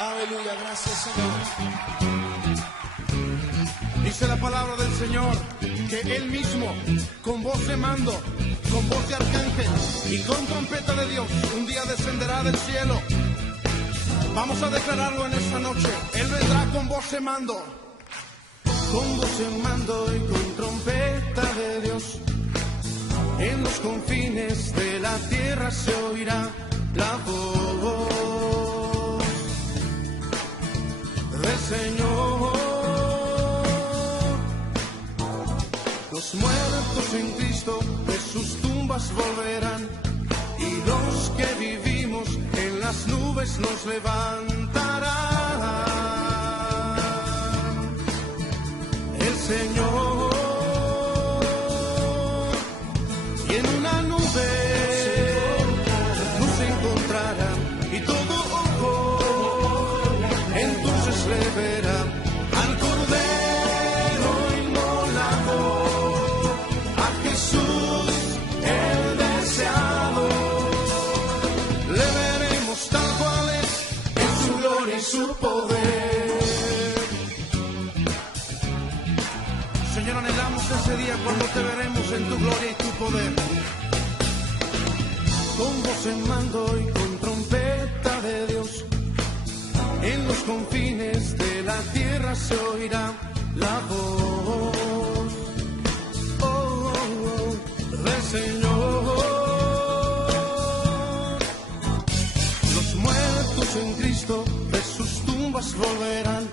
Aleluya, gracias Señor. Dice la palabra del Señor que Él mismo, con voz de mando, con voz de arcángel y con trompeta de Dios, un día descenderá del cielo. Vamos a declararlo en esta noche. Él vendrá con voz de mando. Con voz de mando y con trompeta de Dios. En los confines de la tierra se oirá la voz del Señor. Los muertos en Cristo de sus tumbas volverán, y los que vivimos en las nubes nos levantarán. El Señor, y en una nube nos encontrará, y todo ojo entonces le verá al Cordero inmolado, a Jesús el deseado. Le veremos tal cual es, en su gloria y su poder. Señor, anhelamos ese día cuando te veremos en tu gloria y tu poder. Con voz en mando y con trompeta de Dios, en los confines de la tierra se oirá la voz, del Señor. Los muertos en Cristo de sus tumbas volverán,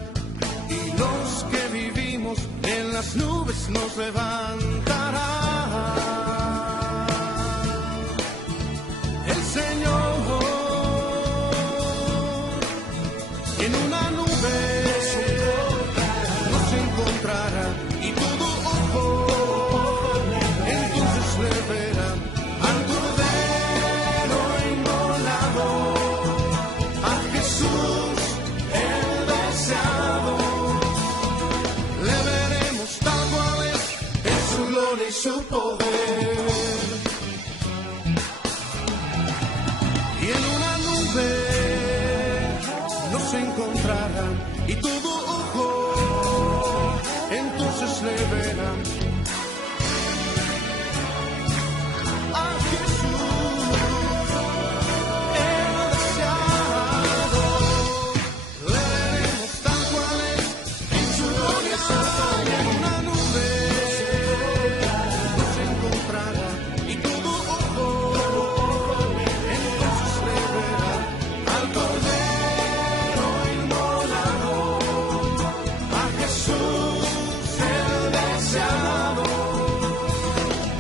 y los que vivimos en las nubes nos levantarán. El Señor, en una nube nos encontrará, y todo ojo entonces le verá al Cordero inmolado, a Jesús el deseado. Le veremos tal cual es, en su gloria y su poder. Y en una nube nos encontrarán, y todo ojo entonces le verán a Jesús el deseado. Le veremos tal cual es, en su gloria. Y en una nube nos encontrará, y todo ojo entonces le verá al Cordero inmolado, a Jesús el deseado.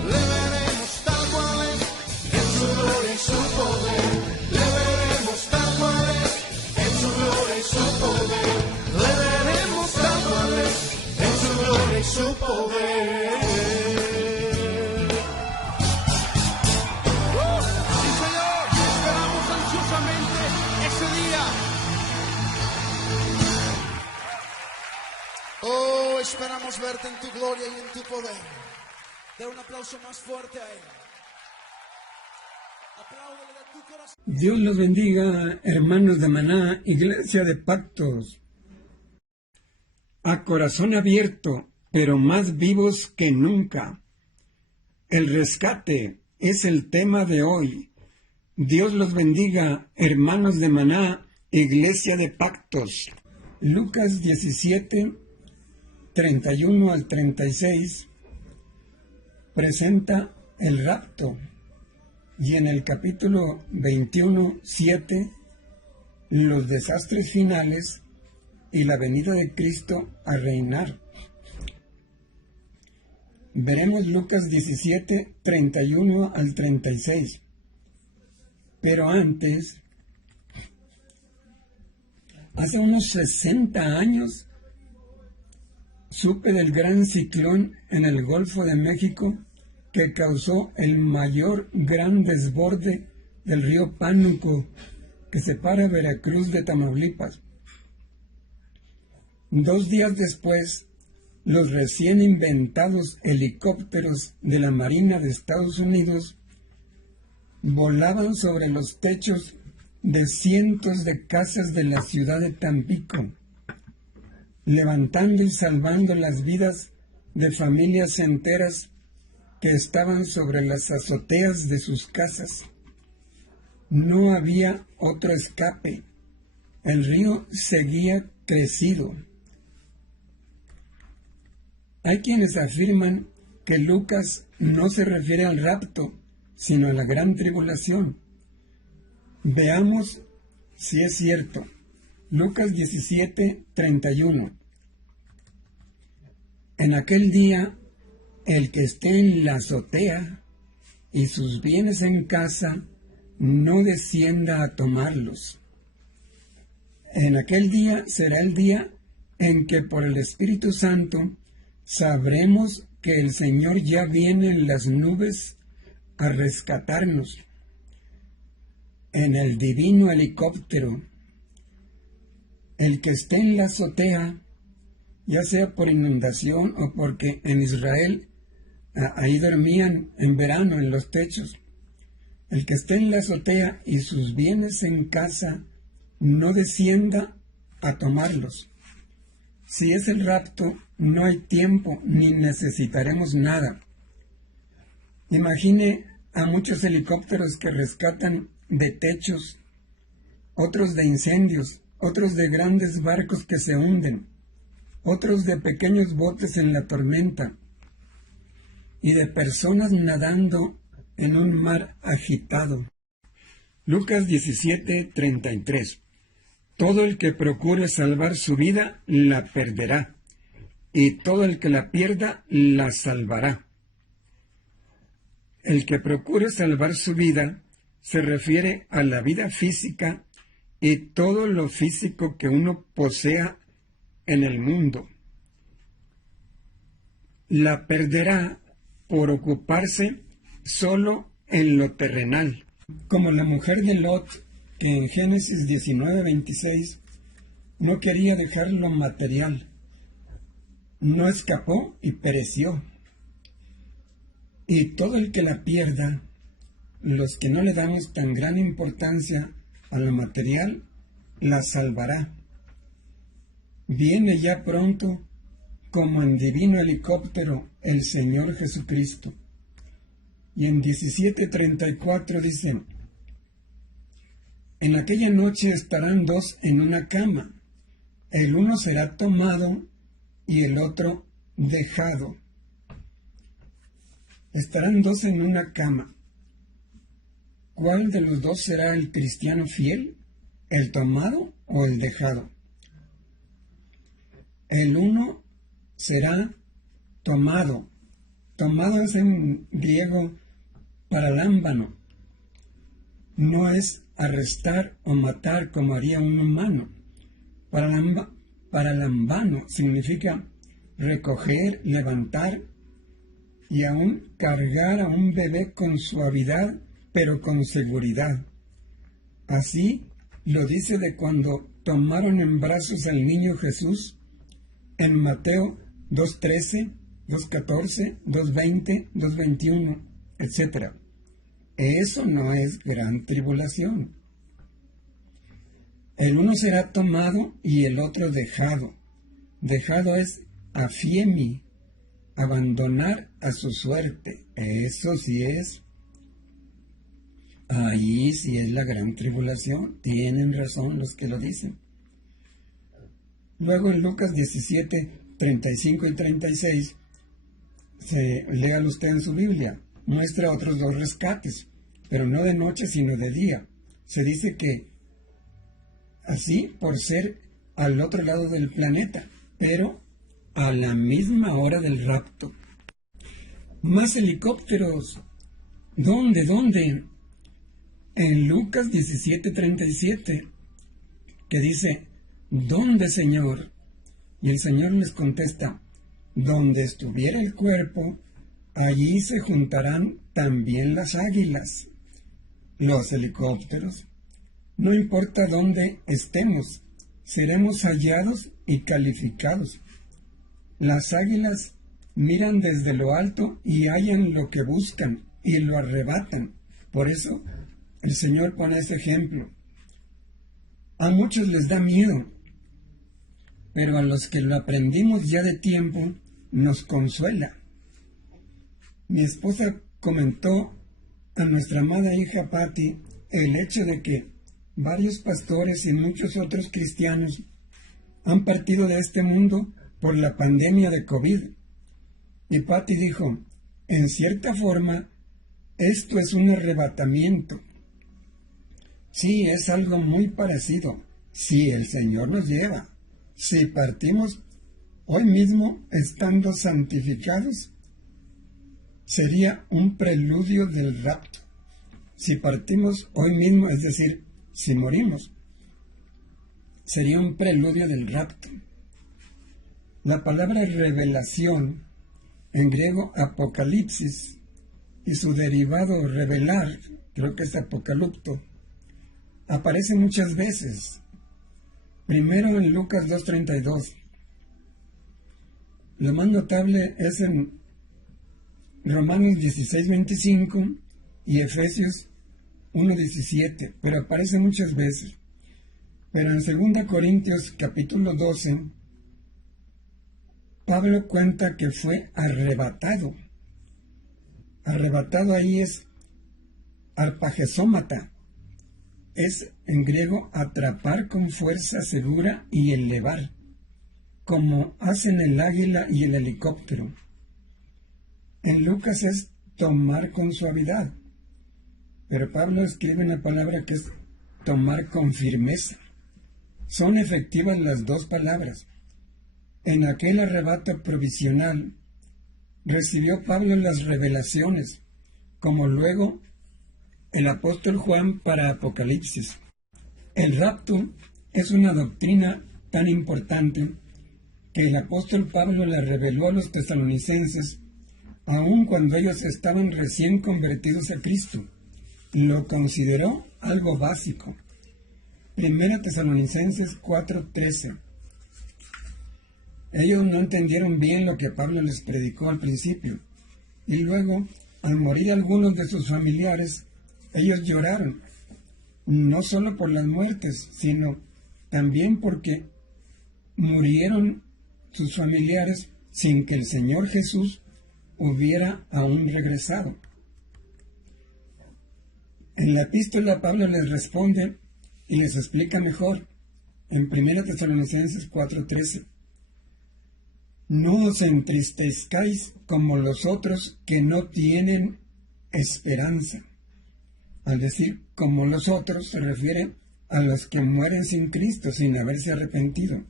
Le veremos tal cual es, en su gloria y su poder. Le veremos tal cual es, en su gloria y su poder. Le veremos tal cual es, en su gloria y su poder. Sí, Señor, esperamos ansiosamente ese día. Oh, esperamos verte en tu gloria y en tu poder. Da un aplauso más fuerte a Él. Apláudele de tu corazón. Dios los bendiga, hermanos de Maná, Iglesia de Pactos. A corazón abierto, pero más vivos que nunca. El rescate es el tema de hoy. Dios los bendiga, hermanos de Maná, Iglesia de Pactos. Lucas 17, 31 al 36 presenta el rapto, y en el capítulo 21, 7, los desastres finales y la venida de Cristo a reinar. Veremos Lucas 17, 31 al 36. Pero antes, hace unos 60 años, supe del gran ciclón en el Golfo de México que causó el mayor gran desborde del río Pánuco que separa Veracruz de Tamaulipas. 2 días después, los recién inventados helicópteros de la Marina de Estados Unidos volaban sobre los techos de cientos de casas de la ciudad de Tampico, levantando y salvando las vidas de familias enteras que estaban sobre las azoteas de sus casas. No había otro escape. El río seguía crecido. Hay quienes afirman que Lucas no se refiere al rapto, sino a la gran tribulación. Veamos si es cierto. Lucas 17:31. En aquel día, el que esté en la azotea y sus bienes en casa, no descienda a tomarlos. En aquel día será el día en que por el Espíritu Santo sabremos que el Señor ya viene en las nubes a rescatarnos, en el divino helicóptero. El que esté en la azotea, ya sea por inundación o porque en Israel ahí dormían en verano en los techos, el que esté en la azotea y sus bienes en casa, no descienda a tomarlos. Si es el rapto, no hay tiempo ni necesitaremos nada. Imagine a muchos helicópteros que rescatan de techos, otros de incendios, otros de grandes barcos que se hunden, otros de pequeños botes en la tormenta, y de personas nadando en un mar agitado. Lucas 17:33. Todo el que procure salvar su vida, la perderá, y todo el que la pierda, la salvará. El que procure salvar su vida se refiere a la vida física y todo lo físico que uno posea en el mundo. La perderá por ocuparse solo en lo terrenal, como la mujer de Lot, que en Génesis 19:26 no quería dejar lo material, no escapó y pereció. Y todo el que la pierda, los que no le damos tan gran importancia a lo material, la salvará. Viene ya pronto, como en divino helicóptero, el Señor Jesucristo. Y en 17:34 dice: en aquella noche estarán dos en una cama, el uno será tomado y el otro dejado. Estarán dos en una cama. ¿Cuál de los dos será el cristiano fiel? ¿El tomado o el dejado? El uno será tomado. Tomado es en griego paralámbano. No es arrestar o matar como haría un humano. Paralambano significa recoger, levantar y aún cargar a un bebé con suavidad, pero con seguridad. Así lo dice de cuando tomaron en brazos al niño Jesús en Mateo 2:13, 2:14, 2:20, 2:21, etc. Eso no es gran tribulación. El uno será tomado y el otro dejado. Dejado es afiemi, abandonar a su suerte. Eso sí es. Ahí sí es la gran tribulación. Tienen razón los que lo dicen. Luego en Lucas 17:35 y 36, léalo usted en su Biblia, muestra otros dos rescates, pero no de noche sino de día. Se dice que así por ser al otro lado del planeta, pero a la misma hora del rapto. Más helicópteros. ¿Dónde? En Lucas 17:37, que dice: ¿dónde, Señor? Y el Señor les contesta: donde estuviera el cuerpo, allí se juntarán también las águilas. Los helicópteros. No importa dónde estemos, seremos hallados y calificados. Las águilas miran desde lo alto y hallan lo que buscan y lo arrebatan. Por eso el Señor pone ese ejemplo. A muchos les da miedo, pero a los que lo aprendimos ya de tiempo, nos consuela. Mi esposa comentó a nuestra amada hija Patty el hecho de que varios pastores y muchos otros cristianos han partido de este mundo por la pandemia de COVID. Y Patty dijo, en cierta forma, esto es un arrebatamiento. Sí, es algo muy parecido. Si el Señor nos lleva, si partimos hoy mismo estando santificados, sería un preludio del rapto. Si partimos hoy mismo, es decir, si morimos, sería un preludio del rapto. La palabra revelación, en griego apocalipsis, y su derivado revelar, creo que es apocalipto, aparece muchas veces. Primero en Lucas 2:32. Lo más notable es en Romanos 16:25 y Efesios 1:17, pero aparece muchas veces. Pero en 2 Corintios capítulo 12, Pablo cuenta que fue arrebatado. Arrebatado ahí es arpagesómata. Es en griego atrapar con fuerza segura y elevar, como hacen el águila y el helicóptero. En Lucas es tomar con suavidad, pero Pablo escribe una palabra que es tomar con firmeza. Son efectivas las dos palabras. En aquel arrebato provisional recibió Pablo las revelaciones, como luego el apóstol Juan para Apocalipsis. El rapto es una doctrina tan importante que el apóstol Pablo la reveló a los tesalonicenses aun cuando ellos estaban recién convertidos a Cristo. Lo consideró algo básico. Primera Tesalonicenses 4:13. Ellos no entendieron bien lo que Pablo les predicó al principio, y luego, al morir algunos de sus familiares, ellos lloraron, no solo por las muertes, sino también porque murieron sus familiares sin que el Señor Jesús hubiera aún regresado. En la epístola Pablo les responde y les explica mejor. En 1 Tesalonicenses 4:13. No os entristezcáis como los otros que no tienen esperanza. Al decir como los otros se refiere a los que mueren sin Cristo, sin haberse arrepentido.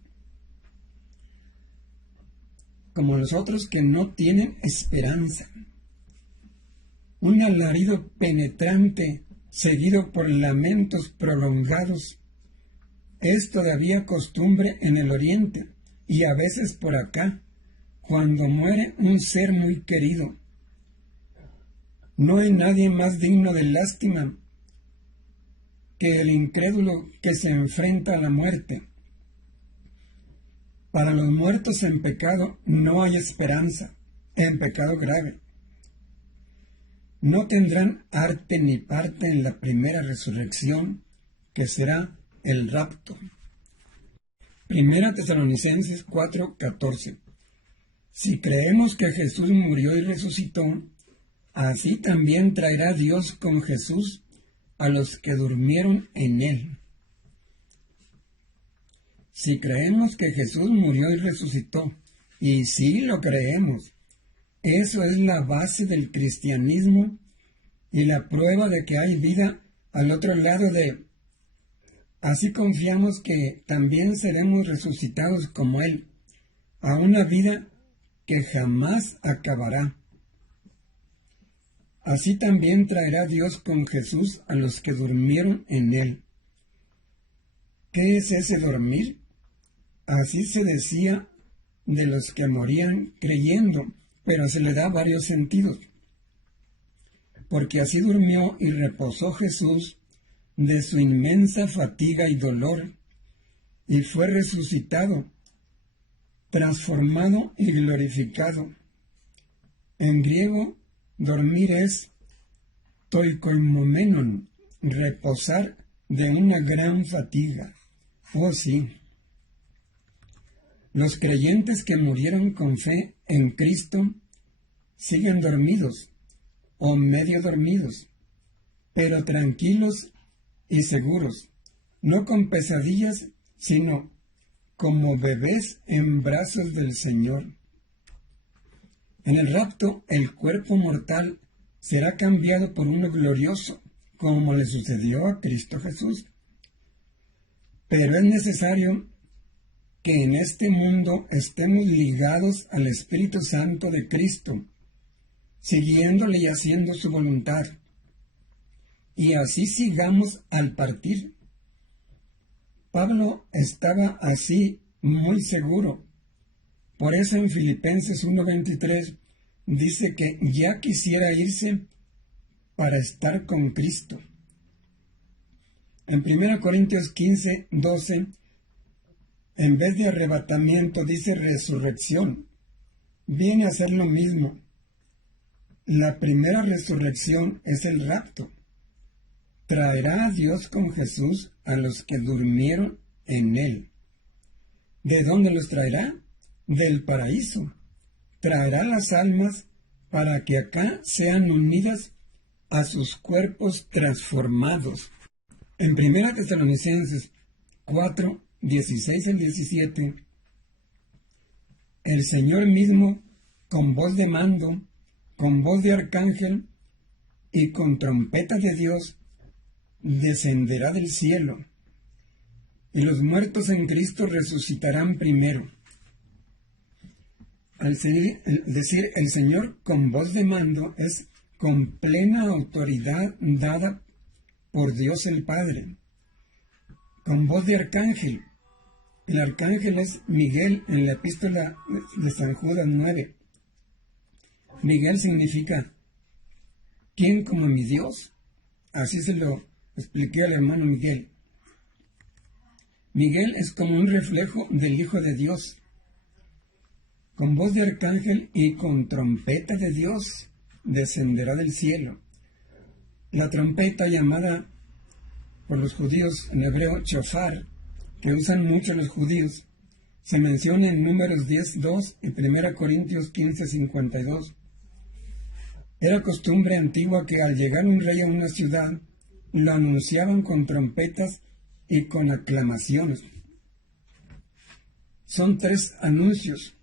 Como los otros que no tienen esperanza. Un alarido penetrante seguido por lamentos prolongados. Es todavía costumbre en el oriente y a veces por acá, cuando muere un ser muy querido. No hay nadie más digno de lástima que el incrédulo que se enfrenta a la muerte. Para los muertos en pecado no hay esperanza, en pecado grave. No tendrán arte ni parte en la primera resurrección, que será el rapto. Primera Tesalonicenses 4:14. Si creemos que Jesús murió y resucitó, así también traerá Dios con Jesús a los que durmieron en él. Si creemos que Jesús murió y resucitó, y sí lo creemos, eso es la base del cristianismo y la prueba de que hay vida al otro lado de... Así confiamos que también seremos resucitados como Él, a una vida que jamás acabará. Así también traerá Dios con Jesús a los que durmieron en Él. ¿Qué es ese dormir? Así se decía de los que morían creyendo, pero se le da varios sentidos. Porque así durmió y reposó Jesús de su inmensa fatiga y dolor, y fue resucitado, transformado y glorificado. En griego, dormir es toikoimomenon, reposar de una gran fatiga. Oh sí, los creyentes que murieron con fe en Cristo siguen dormidos o medio dormidos, pero tranquilos y seguros, no con pesadillas, sino como bebés en brazos del Señor. En el rapto, el cuerpo mortal será cambiado por uno glorioso, como le sucedió a Cristo Jesús. Pero es necesario que en este mundo estemos ligados al Espíritu Santo de Cristo, siguiéndole y haciendo su voluntad, y así sigamos al partir. Pablo estaba así muy seguro. Por eso en Filipenses 1:23 dice que ya quisiera irse para estar con Cristo. En 1 Corintios 15:12, en vez de arrebatamiento dice resurrección. Viene a ser lo mismo. La primera resurrección es el rapto. Traerá a Dios con Jesús a los que durmieron en él. ¿De dónde los traerá? Del paraíso. Traerá las almas para que acá sean unidas a sus cuerpos transformados. En 1 Tesalonicenses 4, 16 al 17, el Señor mismo, con voz de mando, con voz de arcángel y con trompeta de Dios, descenderá del cielo, y los muertos en Cristo resucitarán primero. Al decir el Señor con voz de mando es con plena autoridad dada por Dios el Padre. Con voz de arcángel. El arcángel es Miguel en la epístola de San Judas 9. Miguel significa ¿quién como mi Dios? Así se lo expliqué al hermano Miguel. Miguel es como un reflejo del Hijo de Dios. Con voz de arcángel y con trompeta de Dios descenderá del cielo. La trompeta llamada por los judíos en hebreo shofar, que usan mucho los judíos, se menciona en Números 10:2 y 1 Corintios 15:52. Era costumbre antigua que al llegar un rey a una ciudad, lo anunciaban con trompetas y con aclamaciones. Son 3 anuncios: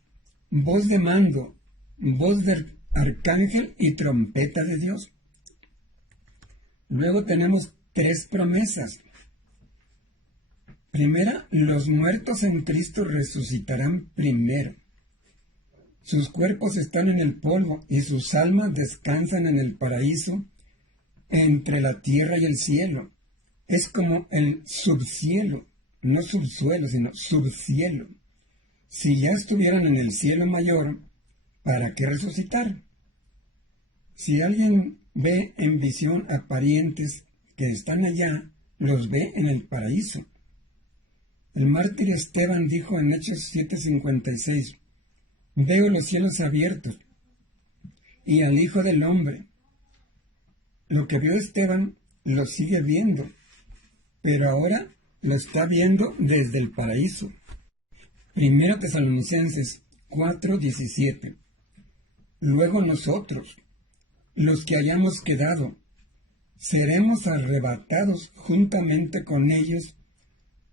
voz de mando, voz de arcángel y trompeta de Dios. Luego tenemos 3 promesas. Primera, los muertos en Cristo resucitarán primero. Sus cuerpos están en el polvo y sus almas descansan en el paraíso, entre la tierra y el cielo. Es como el subcielo, no subsuelo, sino subcielo. Si ya estuvieran en el cielo mayor, ¿para qué resucitar? Si alguien ve en visión a parientes que están allá, los ve en el paraíso. El mártir Esteban dijo en Hechos 7:56, veo los cielos abiertos y al Hijo del Hombre. Lo que vio Esteban lo sigue viendo, pero ahora lo está viendo desde el paraíso. 1 Tesalonicenses 4:17. Luego nosotros, los que hayamos quedado, seremos arrebatados juntamente con ellos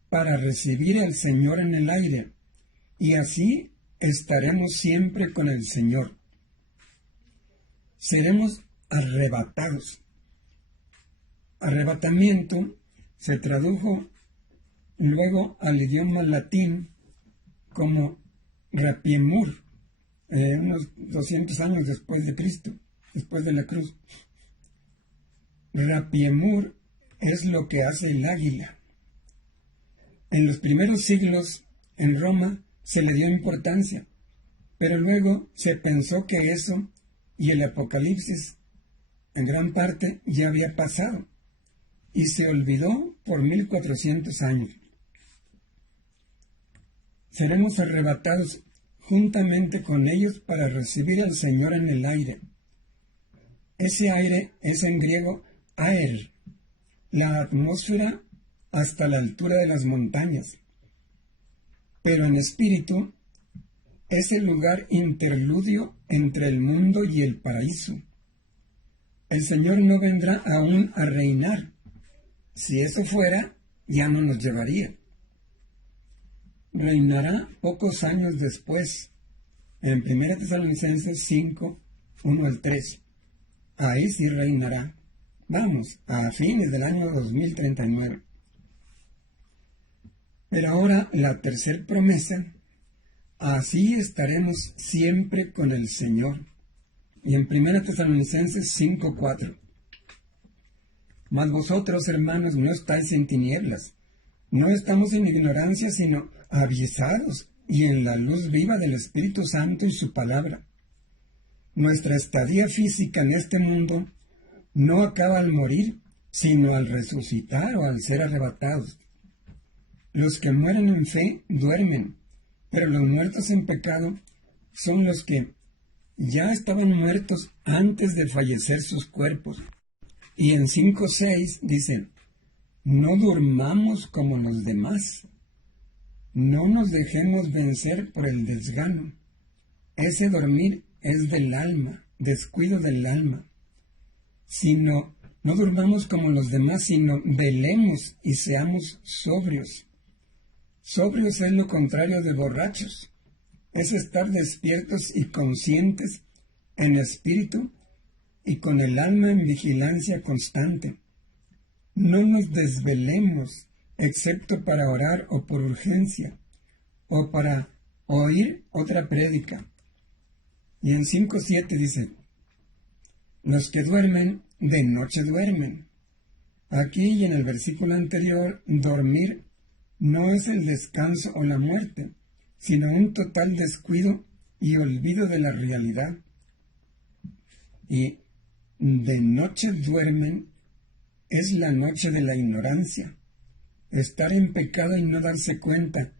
para recibir al Señor en el aire, y así estaremos siempre con el Señor. Seremos arrebatados. Arrebatamiento se tradujo luego al idioma latín como rapiemur, unos 200 años después de Cristo, después de la cruz. Rapiemur es lo que hace el águila. En los primeros siglos, en Roma, se le dio importancia, pero luego se pensó que eso y el Apocalipsis, en gran parte, ya había pasado, y se olvidó por 1400 años. Seremos arrebatados juntamente con ellos para recibir al Señor en el aire. Ese aire es en griego aer, la atmósfera hasta la altura de las montañas. Pero en espíritu es el lugar interludio entre el mundo y el paraíso. El Señor no vendrá aún a reinar. Si eso fuera, ya no nos llevaría. Reinará pocos años después, en 1 Tesalonicenses 5, 1 al 3. Ahí sí reinará. Vamos, a fines del año 2039. Pero ahora la tercera promesa, así estaremos siempre con el Señor. Y en 1 Tesalonicenses 5, 4. Mas vosotros, hermanos, no estáis en tinieblas, no estamos en ignorancia, sino avisados y en la luz viva del Espíritu Santo y su palabra. Nuestra estadía física en este mundo no acaba al morir, sino al resucitar o al ser arrebatados. Los que mueren en fe duermen, pero los muertos en pecado son los que ya estaban muertos antes de fallecer sus cuerpos. Y en 5:6 dice, no durmamos como los demás, no nos dejemos vencer por el desgano. Ese dormir es del alma, descuido del alma. Sino, no durmamos como los demás, sino velemos y seamos sobrios. Sobrios es lo contrario de borrachos. Es estar despiertos y conscientes en espíritu y con el alma en vigilancia constante. No nos desvelemos, excepto para orar o por urgencia, o para oír otra prédica. Y en 5:7 dice, los que duermen, de noche duermen. Aquí y en el versículo anterior, dormir no es el descanso o la muerte, sino un total descuido y olvido de la realidad. Y de noche duermen es la noche de la ignorancia, estar en pecado y no darse cuenta,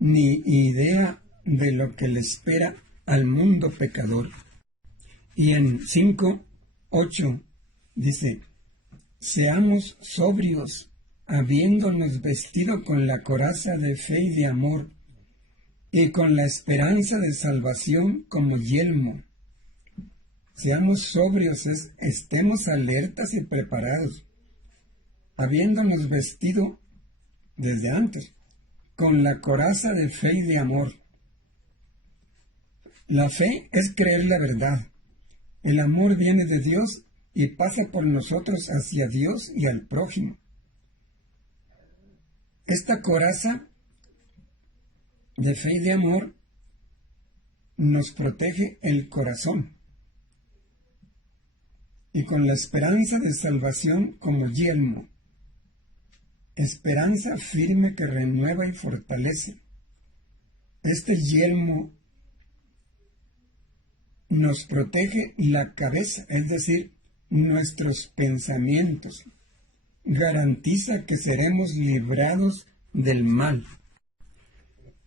ni idea de lo que le espera al mundo pecador. Y en 5:8 dice, seamos sobrios, habiéndonos vestido con la coraza de fe y de amor, y con la esperanza de salvación como yelmo. Seamos sobrios, estemos alertas y preparados, habiéndonos vestido desde antes, con la coraza de fe y de amor. La fe es creer la verdad. El amor viene de Dios y pasa por nosotros hacia Dios y al prójimo. Esta coraza de fe y de amor nos protege el corazón, y con la esperanza de salvación como yelmo, esperanza firme que renueva y fortalece. Este yelmo nos protege la cabeza, es decir, nuestros pensamientos, garantiza que seremos librados del mal.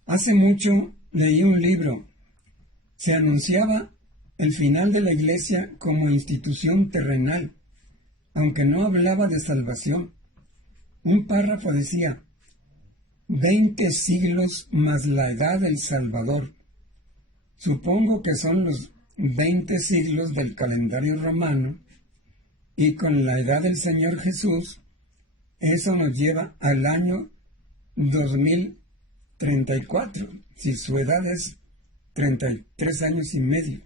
Hace mucho leí un libro. Se anunciaba el final de la Iglesia como institución terrenal, aunque no hablaba de salvación. Un párrafo decía, 20 siglos más la edad del Salvador. Supongo que son los 20 siglos del calendario romano, y con la edad del Señor Jesús, eso nos lleva al año 2034, si su edad es 33 años y medio.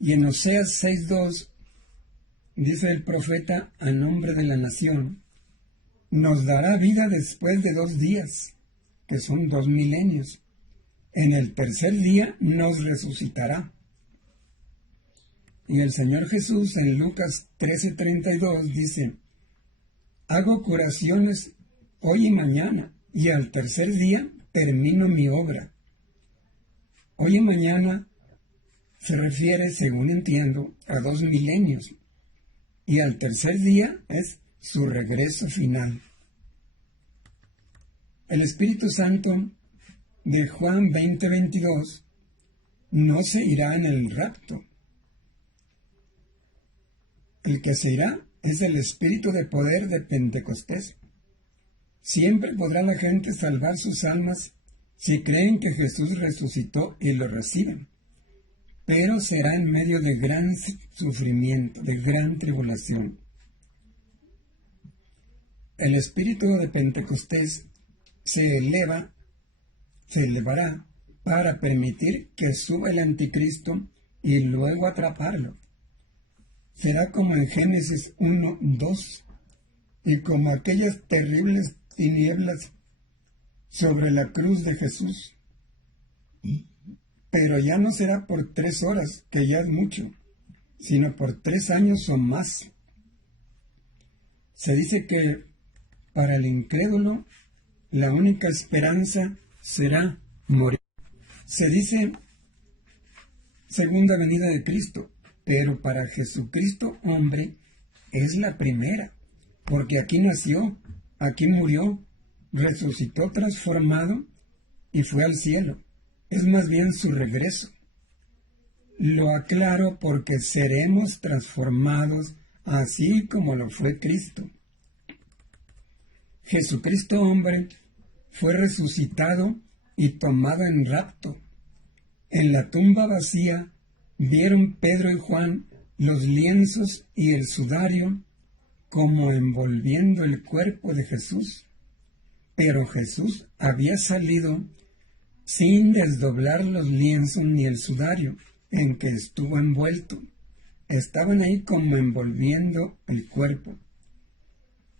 Y en Oseas 6:2 dice el profeta a nombre de la nación, nos dará vida después de 2 días, que son 2 milenios. En el tercer día nos resucitará. Y el Señor Jesús en Lucas 13:32 dice, hago curaciones hoy y mañana, y al tercer día termino mi obra. Hoy y mañana se refiere, según entiendo, a 2 milenios, y al tercer día es su regreso final. El Espíritu Santo de Juan 20:22 no se irá en el rapto. El que se irá es el Espíritu de poder de Pentecostés. Siempre podrá la gente salvar sus almas si creen que Jesús resucitó y lo reciben, pero será en medio de gran sufrimiento, de gran tribulación. El espíritu de Pentecostés se elevará para permitir que suba el anticristo y luego atraparlo. Será como en Génesis 1:2 y como aquellas terribles tinieblas sobre la cruz de Jesús. Pero ya no será por 3 horas, que ya es mucho, sino por 3 años o más. Se dice que para el incrédulo la única esperanza será morir. Se dice segunda venida de Cristo, pero para Jesucristo hombre es la primera, porque aquí nació, aquí murió, resucitó transformado y fue al cielo. Es más bien su regreso. Lo aclaro porque seremos transformados así como lo fue Cristo. Jesucristo hombre fue resucitado y tomado en rapto. En la tumba vacía vieron Pedro y Juan los lienzos y el sudario como envolviendo el cuerpo de Jesús. Pero Jesús había salido sin desdoblar los lienzos ni el sudario en que estuvo envuelto. Estaban ahí como envolviendo el cuerpo.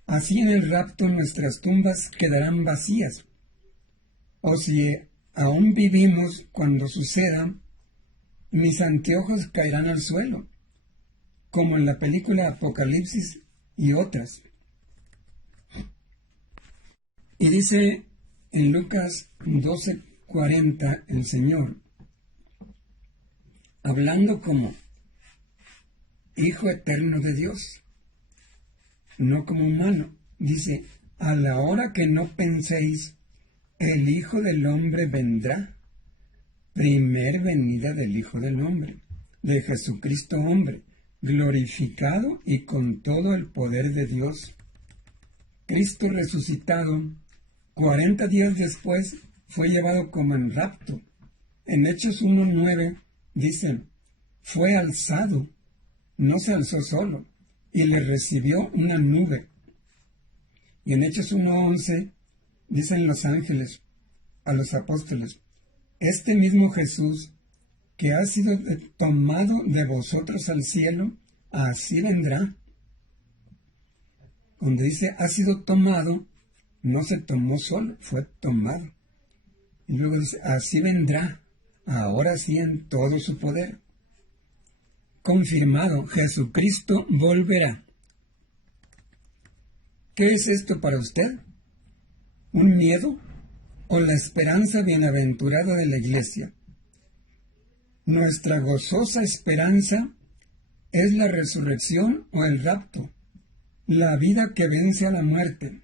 Así en el rapto nuestras tumbas quedarán vacías. O si aún vivimos cuando suceda, mis anteojos caerán al suelo, como en la película Apocalipsis y otras. Y dice en Lucas 12:40 el Señor, hablando como Hijo eterno de Dios, no como humano, dice, a la hora que no penséis, el Hijo del Hombre vendrá. Primer venida del Hijo del Hombre, de Jesucristo hombre, glorificado y con todo el poder de Dios. Cristo resucitado, 40 días después, fue llevado como en rapto. En Hechos 1:9 dice, fue alzado, no se alzó solo, y le recibió una nube. Y en Hechos 1:11 dicen los ángeles a los apóstoles, este mismo Jesús que ha sido tomado de vosotros al cielo, así vendrá. Cuando dice ha sido tomado, no se tomó solo, fue tomado. Y luego dice, así vendrá, ahora sí en todo su poder. Confirmado, Jesucristo volverá. ¿Qué es esto para usted? ¿Un miedo o la esperanza bienaventurada de la Iglesia? Nuestra gozosa esperanza es la resurrección o el rapto, la vida que vence a la muerte.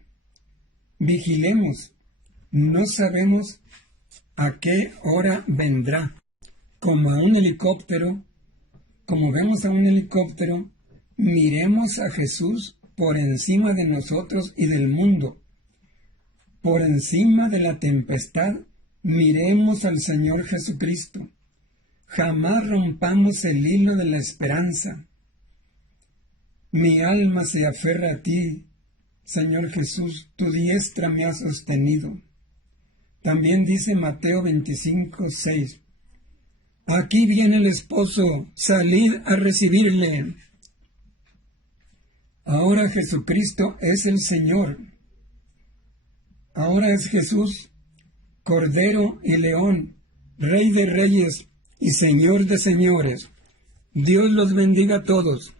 Vigilemos, no sabemos a qué hora vendrá. Como vemos a un helicóptero, miremos a Jesús por encima de nosotros y del mundo. Por encima de la tempestad, miremos al Señor Jesucristo. Jamás rompamos el hilo de la esperanza. Mi alma se aferra a ti, Señor Jesús, tu diestra me ha sostenido. También dice Mateo 25:6, aquí viene el esposo, salid a recibirle. Ahora Jesucristo es el Señor. Ahora es Jesús, Cordero y León, Rey de Reyes y Señor de Señores. Dios los bendiga a todos.